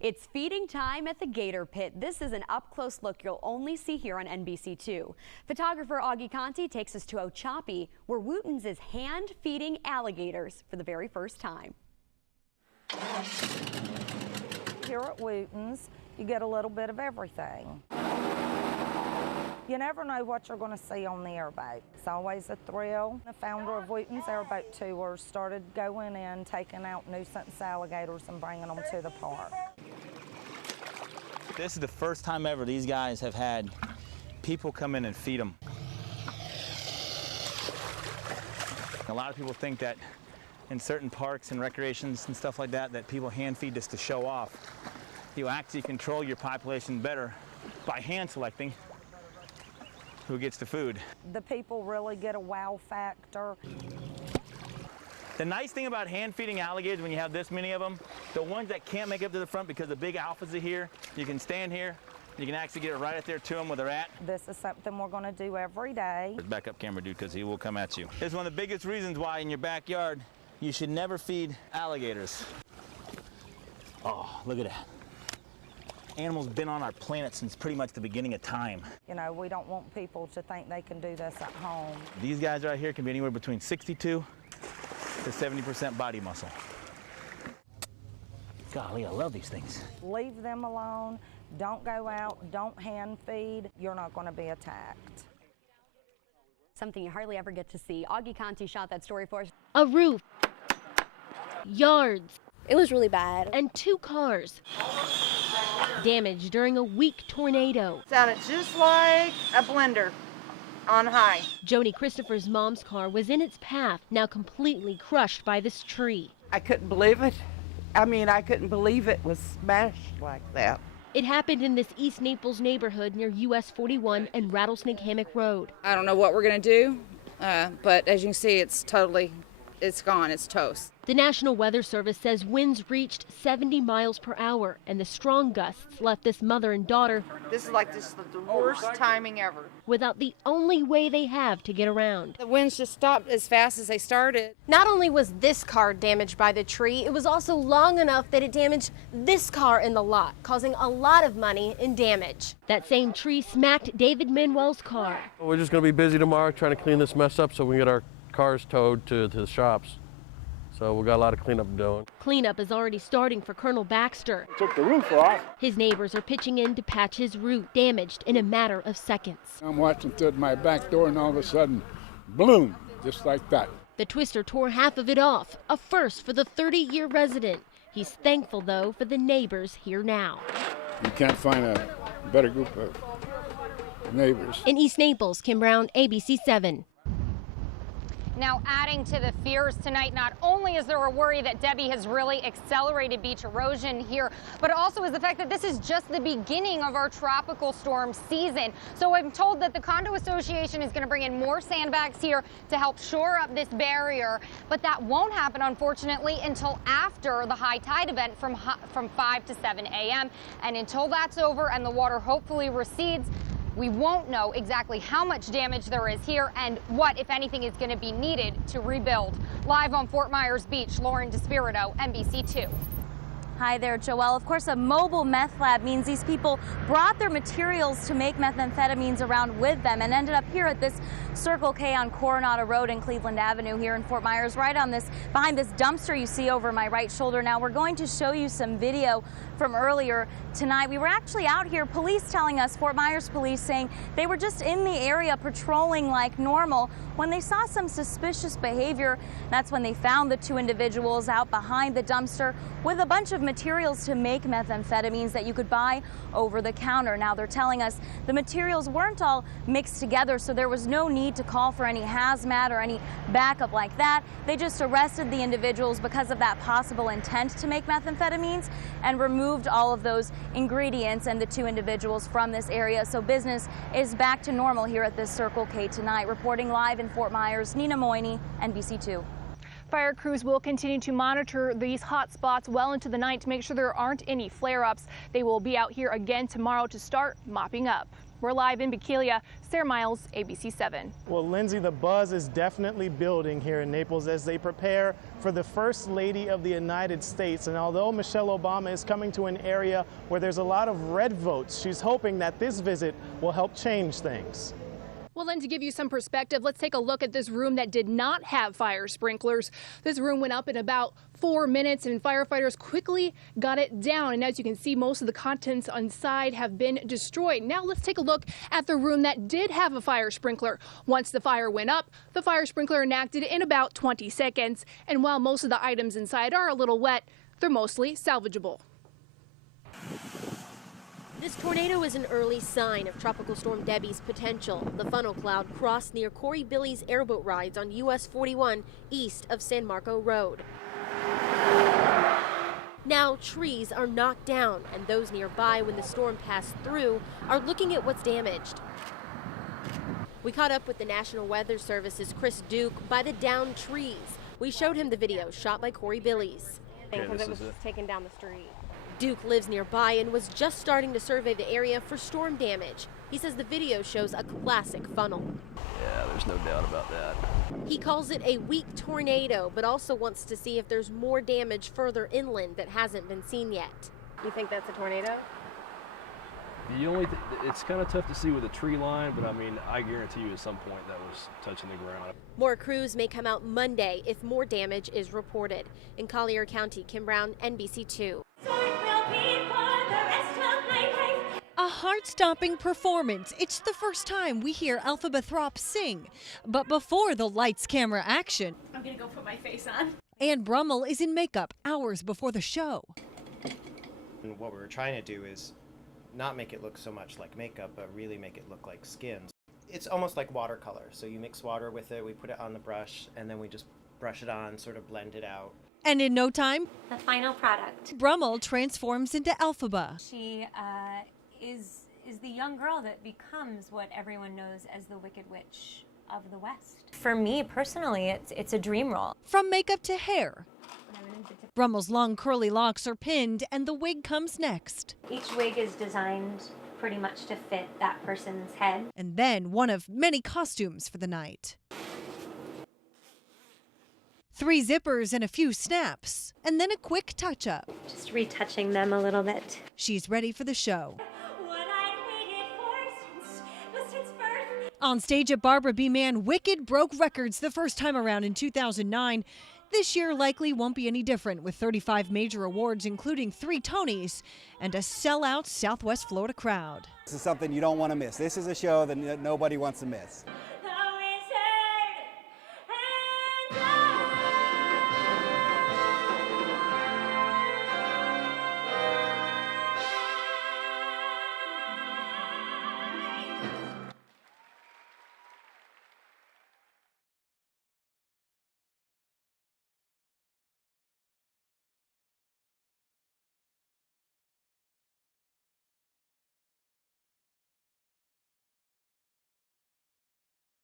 It's feeding time at the Gator Pit. This is an up-close look you'll only see here on NBC2. Photographer Augie Conti takes us to Ochapi, where Wootens is hand-feeding alligators for the very first time. Here at Wootens, you get a little bit of everything. You never know what you're going to see on the airboat. It's always a thrill. The founder of Wootens Airboat Tours started going in, taking out nuisance alligators and bringing them to the park. This is the first time ever these guys have had people come in and feed them. A lot of people think that in certain parks and recreations and stuff like that, that people hand feed this to show off. You actually control your population better by hand selecting who gets the food. The people really get a wow factor. The nice thing about hand feeding alligators when you have this many of them, the ones that can't make it up to the front because the big alphas are here, you can stand here, you can actually get it right up there to them where they're at. This is something we're going to do every day. Back up camera, dude, because he will come at you. This is one of the biggest reasons why in your backyard you should never feed alligators. Oh, look at that. Animals been on our planet since pretty much the beginning of time. You know, we don't want people to think they can do this at home. These guys right here can be anywhere between 62 to 70% body muscle. Golly, I love these things. Leave them alone. Don't go out. Don't hand feed. You're not going to be attacked. Something you hardly ever get to see. Augie Conti shot that story for us. A roof, yards. It was really bad. And 2 cars. Damaged during a weak tornado. Sounded just like a blender on high. Joni Christopher's mom's car was in its path, now completely crushed by this tree. I couldn't believe it. I mean, I couldn't believe it was smashed like that. It happened in this East Naples neighborhood near US 41 and Rattlesnake Hammock Road. I don't know what we're going to do, but as you can see, it's gone, it's toast. The National Weather Service says winds reached 70 miles per hour, and the strong gusts left this mother and daughter. This is like the worst timing ever. Without the only way they have to get around. The winds just stopped as fast as they started. Not only was this car damaged by the tree, it was also long enough that it damaged this car in the lot, causing a lot of money in damage. That same tree smacked David Manuel's car. We're just going to be busy tomorrow trying to clean this mess up so we can get our cars towed to the shops. So we got a lot of cleanup doing. Cleanup is already starting for Colonel Baxter. Took the roof off. His neighbors are pitching in to patch his roof, damaged in a matter of seconds. I'm watching through my back door and all of a sudden, boom, just like that. The twister tore half of it off, a first for the 30-year resident. He's thankful, though, for the neighbors here now. You can't find a better group of neighbors. In East Naples, Kim Brown, ABC7. Now adding to the fears tonight, not only is there a worry that Debbie has really accelerated beach erosion here, but also is the fact that this is just the beginning of our tropical storm season. So I'm told that the Condo Association is going to bring in more sandbags here to help shore up this barrier, but that won't happen, unfortunately, until after the high tide event from 5 to 7 a.m. And until that's over and the water hopefully recedes, we won't know exactly how much damage there is here and what, if anything, is going to be needed to rebuild. Live on Fort Myers Beach, Lauren DeSpirito, NBC2. Hi there, Joelle. Of course, a mobile meth lab means these people brought their materials to make methamphetamines around with them and ended up here at this Circle K on Coronado Road and Cleveland Avenue here in Fort Myers, right on this, behind this dumpster you see over my right shoulder. Now, we're going to show you some video from earlier tonight. We were actually out here, police telling us, Fort Myers police saying they were just in the area patrolling like normal when they saw some suspicious behavior. That's when they found the 2 individuals out behind the dumpster with a bunch of materials to make methamphetamines that you could buy over the counter. Now, they're telling us the materials weren't all mixed together, so there was no need to call for any hazmat or any backup like that. They just arrested the individuals because of that possible intent to make methamphetamines and removed all of those ingredients and the 2 individuals from this area. So business is back to normal here at this Circle K tonight. Reporting live in Fort Myers, Nina Moyni, NBC2. Fire crews will continue to monitor these hot spots well into the night to make sure there aren't any flare-ups. They will be out here again tomorrow to start mopping up. We're live in Bequelia. Sarah Miles, ABC 7. Well, Lindsay, the buzz is definitely building here in Naples as they prepare for the First Lady of the United States. And although Michelle Obama is coming to an area where there's a lot of red votes, she's hoping that this visit will help change things. Well, then, to give you some perspective, let's take a look at this room that did not have fire sprinklers. This room went up in about 4 minutes, and firefighters quickly got it down. And as you can see, most of the contents inside have been destroyed. Now let's take a look at the room that did have a fire sprinkler. Once the fire went up, the fire sprinkler enacted in about 20 seconds. And while most of the items inside are a little wet, they're mostly salvageable. This tornado is an early sign of Tropical Storm Debbie's potential. The funnel cloud crossed near Corey Billy's airboat rides on US 41 east of San Marco Road. Now trees are knocked down, and those nearby when the storm passed through are looking at what's damaged. We caught up with the National Weather Service's Chris Duke by the downed trees. We showed him the video shot by Corey Billy's. Because it was taken down the street. Duke lives nearby and was just starting to survey the area for storm damage. He says the video shows a classic funnel. Yeah, there's no doubt about that. He calls it a weak tornado, but also wants to see if there's more damage further inland that hasn't been seen yet. You think that's a tornado? It's kind of tough to see with a tree line, but I mean, I guarantee you at some point that was touching the ground. More crews may come out Monday if more damage is reported. In Collier County, Kim Brown, NBC2. A heart-stopping performance. It's the first time we hear Elphaba Throp sing. But before the lights, camera, action, I'm gonna go put my face on. Ann Brummel is in makeup hours before the show. And what we're trying to do is not make it look so much like makeup, but really make it look like skin. It's almost like watercolor. So you mix water with it, we put it on the brush, and then we just brush it on, sort of blend it out. And in no time, the final product. Brummel transforms into Elphaba. She is the young girl that becomes what everyone knows as the Wicked Witch of the West. For me personally, it's a dream role. From makeup to hair, Brummel's long curly locks are pinned and the wig comes next. Each wig is designed pretty much to fit that person's head. And then one of many costumes for the night. 3 zippers and a few snaps, and then a quick touch-up. Just retouching them a little bit. She's ready for the show. On stage at Barbara B. Mann, Wicked broke records the first time around in 2009. This year likely won't be any different, with 35 major awards, including 3 Tonys, and a sellout Southwest Florida crowd. This is something you don't want to miss. This is a show that nobody wants to miss.